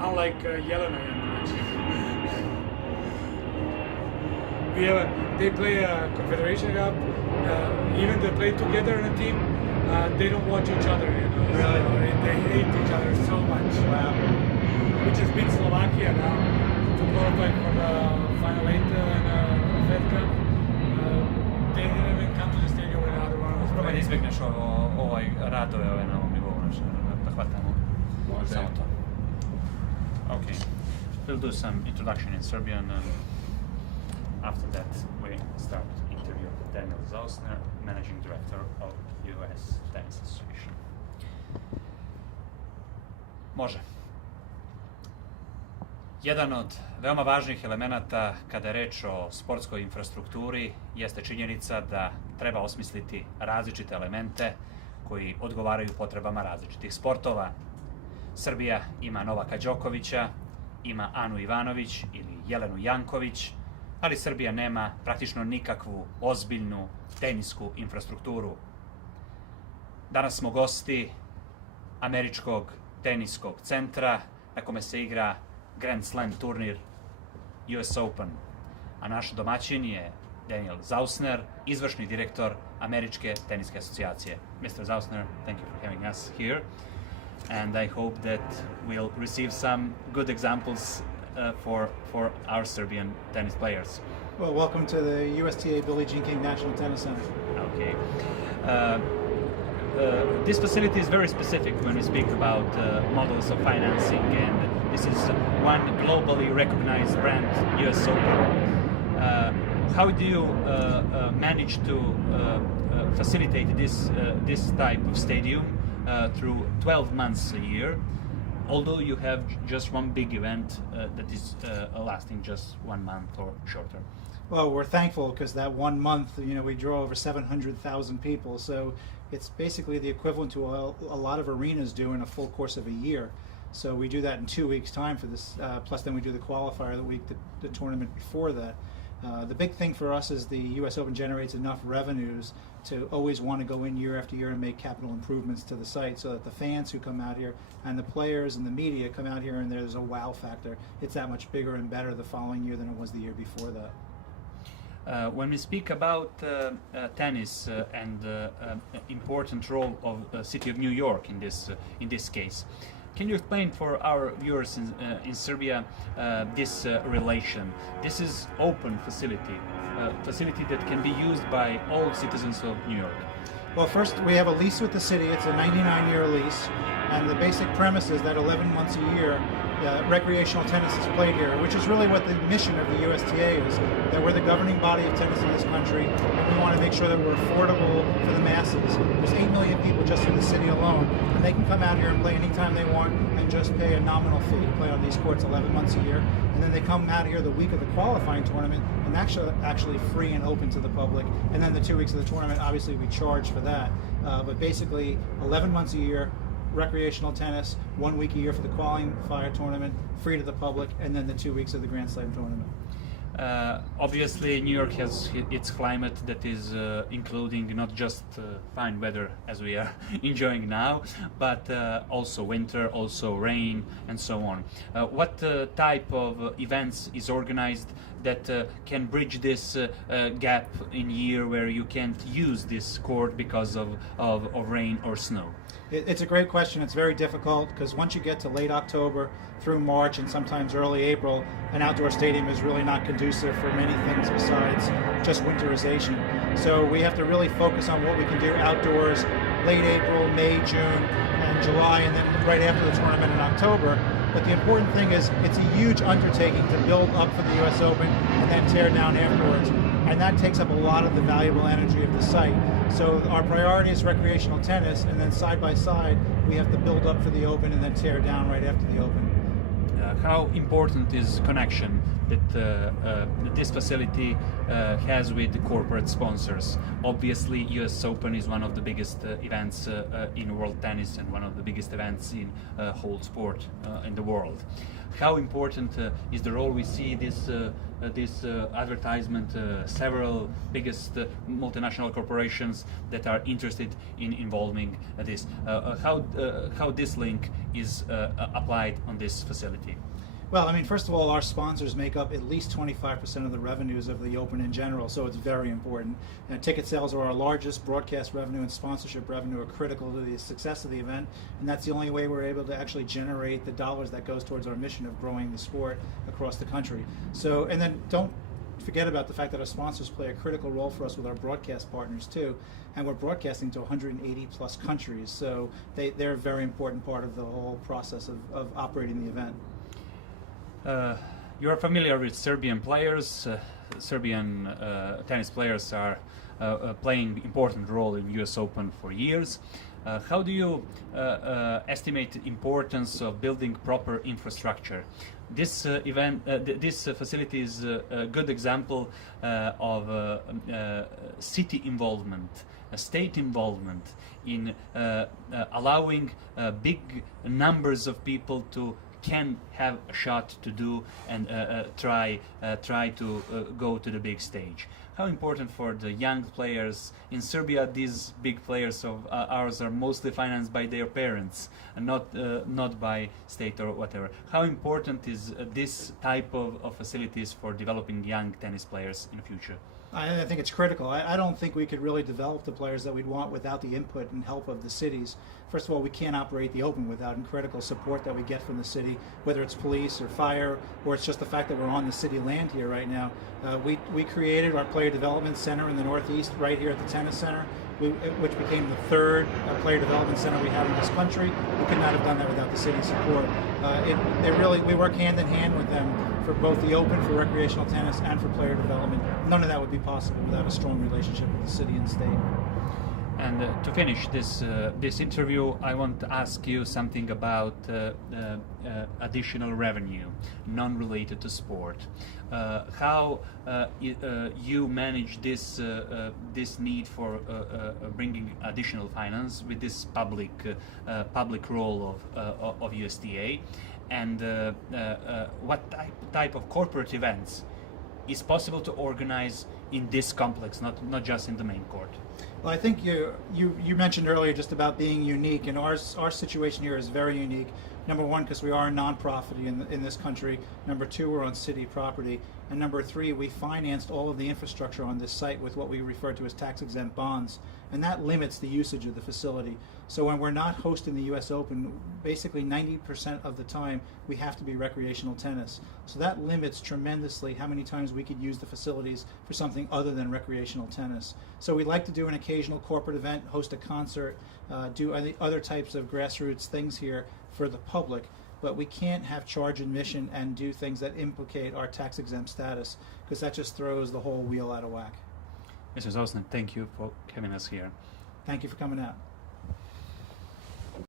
unlike Jelena Jankovic. They play a Confederation Cup. Even they play together in a team. They don't watch each other. Really? So they hate each other so much. Wow. We just beat Slovakia now to qualify for the final eight in Fed Cup. They didn't even come to the stadium when the other one was Probaj da playing. izbjegneš radove na ovom nivou, da hvatamo samo to. Okay, we'll do some introduction in Serbian and after that we start interview Daniel Zausner, Managing Director of US Tennis Association. Može. Jedan od veoma važnih elemenata kada je reč o sportskoj infrastrukturi jeste činjenica da treba osmisliti različite elemente koji odgovaraju potrebama različitih sportova. Srbija ima Novaka Đokovića, ima Anu Ivanović ili Jelenu Janković, ali Srbija nema praktično nikakvu ozbiljnu tenisku infrastrukturu. Danas smo gosti američkog teniskog centra na kome se igra Grand Slam turnir US Open, a naš domaćin je Daniel Zausner, izvršni direktor Američke teniske asocijacije. Mr. Zausner, thank you for having us here, and I hope that we'll receive some good examples for our Serbian tennis players. Well, welcome to the USTA Billie Jean King National Tennis Center. Okay. This facility is very specific when we speak about models of financing, and this is one globally recognized brand, US Open. How do you manage to facilitate this type of stadium through 12 months a year, although you have just one big event that is lasting just 1 month or shorter? Well, we're thankful because that 1 month, we draw over 700,000 people. So it's basically the equivalent to a lot of arenas do in a full course of a year. So we do that in 2 weeks' time for this. Plus, then we do the qualifier the week, the tournament before that. The big thing for us is the U.S. Open generates enough revenues to always want to go in year after year and make capital improvements to the site so that the fans who come out here and the players and the media come out here and there's a wow factor. It's that much bigger and better the following year than it was the year before that. When we speak about tennis and important role of the city of New York in this case, can you explain for our viewers in Serbia this relation? This is open facility that can be used by all citizens of New York. Well, first we have a lease with the city. It's a 99-year lease, and the basic premise is that 11 months a year recreational tennis is played here, which is really what the mission of the USTA is, that we're the governing body of tennis in this country, and we want to make sure that we're affordable for the masses. There's 8 million people just in the city alone, and they can come out here and play anytime they want and just pay a nominal fee to play on these courts 11 months a year. And then they come out here the week of the qualifying tournament, and actually free and open to the public. And then the 2 weeks of the tournament, obviously we charge for that. But basically 11 months a year, recreational tennis, 1 week a year for the qualifier tournament, free to the public, and then the 2 weeks of the Grand Slam tournament. Obviously, New York has its climate that is including not just fine weather as we are enjoying now, but also winter, also rain, and so on. What type of events is organized that can bridge this gap in year where you can't use this court because of rain or snow? It's a great question. It's very difficult because once you get to late October through March and sometimes early April, an outdoor stadium is really not conducive for many things besides just winterization. So we have to really focus on what we can do outdoors late April, May, June, and July, and then right after the tournament in October. But the important thing is it's a huge undertaking to build up for the U.S. Open and then tear down afterwards. And that takes up a lot of the valuable energy of the site. So our priority is recreational tennis, and then side by side, we have to build up for the Open and then tear down right after the Open. How important is connection that this facility has with corporate sponsors. Obviously, US Open is one of the biggest events in world tennis and one of the biggest events in whole sport in the world. How important is the role we see this advertisement, several biggest multinational corporations that are interested in involving this. How this link is applied on this facility? Well, I mean, first of all, our sponsors make up at least 25% of the revenues of the Open in general, so it's very important. Ticket sales are our largest. Broadcast revenue and sponsorship revenue are critical to the success of the event, and that's the only way we're able to actually generate the dollars that goes towards our mission of growing the sport across the country. So, and then don't forget about the fact that our sponsors play a critical role for us with our broadcast partners too, and we're broadcasting to 180 plus countries, so they're a very important part of the whole process of operating the event. You're familiar with Serbian players. Serbian tennis players are playing important role in US Open for years. How do you estimate the importance of building proper infrastructure? This this facility is a good example of city involvement, state involvement in allowing big numbers of people to can have a shot to do and try to go to the big stage. How important for the young players in Serbia? These big players of ours are mostly financed by their parents and not by state or whatever. How important is this type of facilities for developing young tennis players in the future? I think it's critical. I don't think we could really develop the players that we'd want without the input and help of the cities. First of all, we can't operate the Open without critical support that we get from the city, whether it's police or fire, or it's just the fact that we're on the city land here right now. We created our Player Development Center in the Northeast right here at the Tennis Center, which became the third player development center we have in this country. We could not have done that without the city's support. We work hand in hand with them for both the Open, for recreational tennis, and for player development. None of that would be possible without a strong relationship with the city and state. And to finish this interview, I want to ask you something about additional revenue, non-related to sport. How you manage this need for bringing additional finance with this public role of USTA, and what type of corporate events is possible to organize in this complex, not just in the main court? Well, I think you mentioned earlier just about being unique, and our situation here is very unique. Number one, because we are a nonprofit in this country. Number two, we're on city property. And number three, we financed all of the infrastructure on this site with what we refer to as tax-exempt bonds. And that limits the usage of the facility. So when we're not hosting the US Open, basically 90% of the time we have to be recreational tennis. So that limits tremendously how many times we could use the facilities for something other than recreational tennis. So we like to do an occasional corporate event, host a concert, do other types of grassroots things here for the public, but we can't have charge admission and do things that implicate our tax-exempt status, because that just throws the whole wheel out of whack. Mr. Zausner, thank you for having us here. Thank you for coming out.